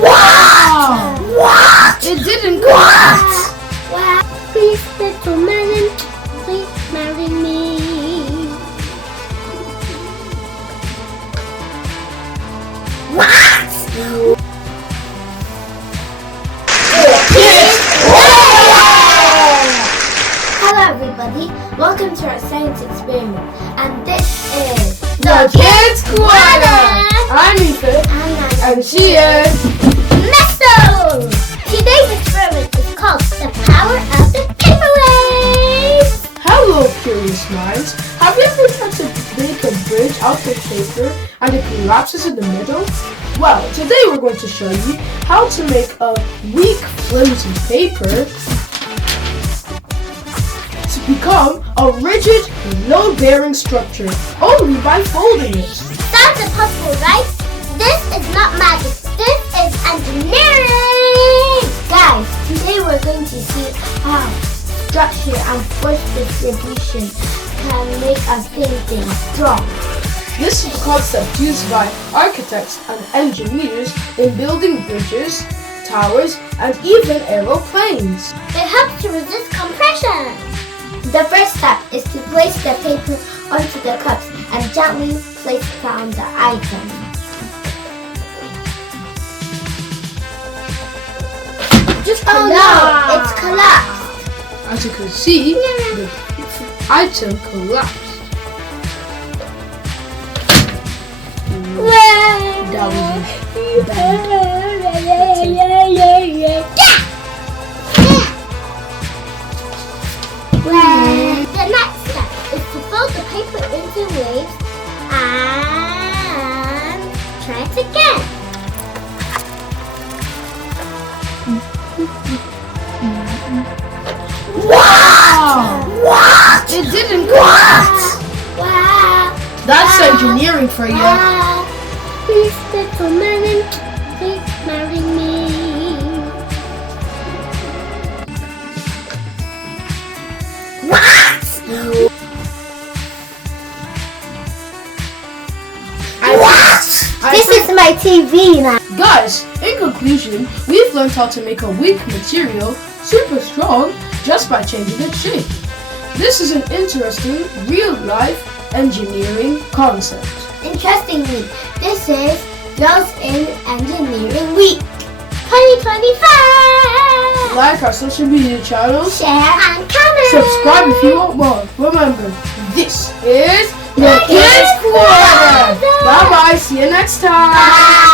Wow! What? It didn't collapse. Wow! Please, little melon, please marry me. What? Hello everybody, welcome to our science experiment, and this is The Kidz Corner! I'm Ethan, and she is Meso! Today's experiment is called The Power of the Paper Waves! Hello, curious minds. Have you ever tried to make a bridge out of paper and it collapses in the middle? Well, today we're going to show you how to make a weak, flimsy paper to become a rigid, load-bearing structure only by folding it. Sounds impossible, right? This is not magic. This is engineering! Guys, today we're going to see how structure and force distribution can make us think strong. This is a concept used by architects and engineers in building bridges, towers, and even aeroplanes. It helps to resist compression. The first step is to place the paper onto the cups and gently place it on the item. Oh no, it's collapsed. As you can see, the item collapsed. That was bad. The next step is to fold the paper into waves and try it again. Wow! What? It didn't collapse. Wow! That's engineering for you. Wow! Please, little melon, please marry me. What? This is my TV now. Guys, in conclusion, we've learned how to make a weak material super strong just by changing its shape. This is an interesting, real-life engineering concept. Interestingly, this is Girls in Engineering Week 2025. Like our social media channels, Share and comment. subscribe if you want more. Remember, this is The Kidz Corner. Bye bye, see you next time. Bye.